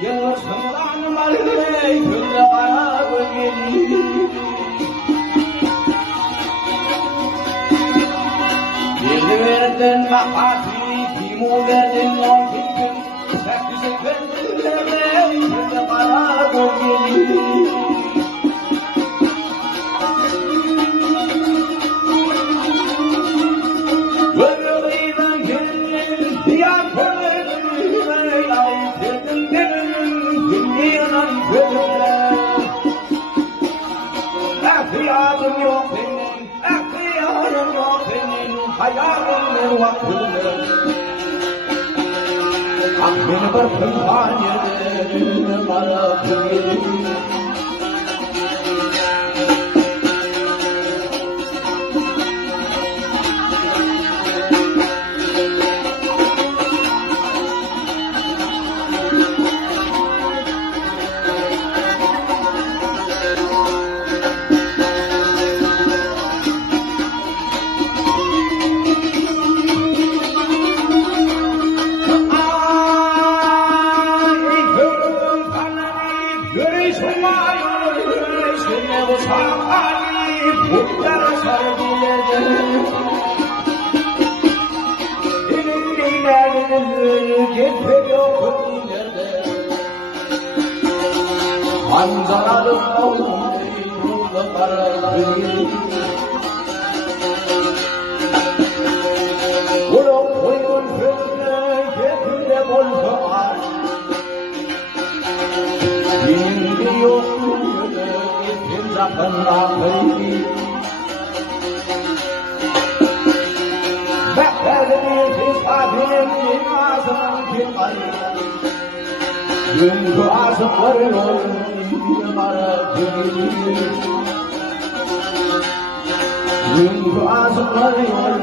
여성당 말에 흘러가고 있니 일verden makati kimuverden montikin sekse kendine 흘러가고 있니 Beni berpenghanir bana bugün Manzaralı olmayı kararlı Olup koyun sözüne getirde bolsa Şimdi yokluğunu getir zakınla kıyı Beklerini fiskabinin ağzının kirmayı Gün ağzı varıyor Gün ağzı varıyor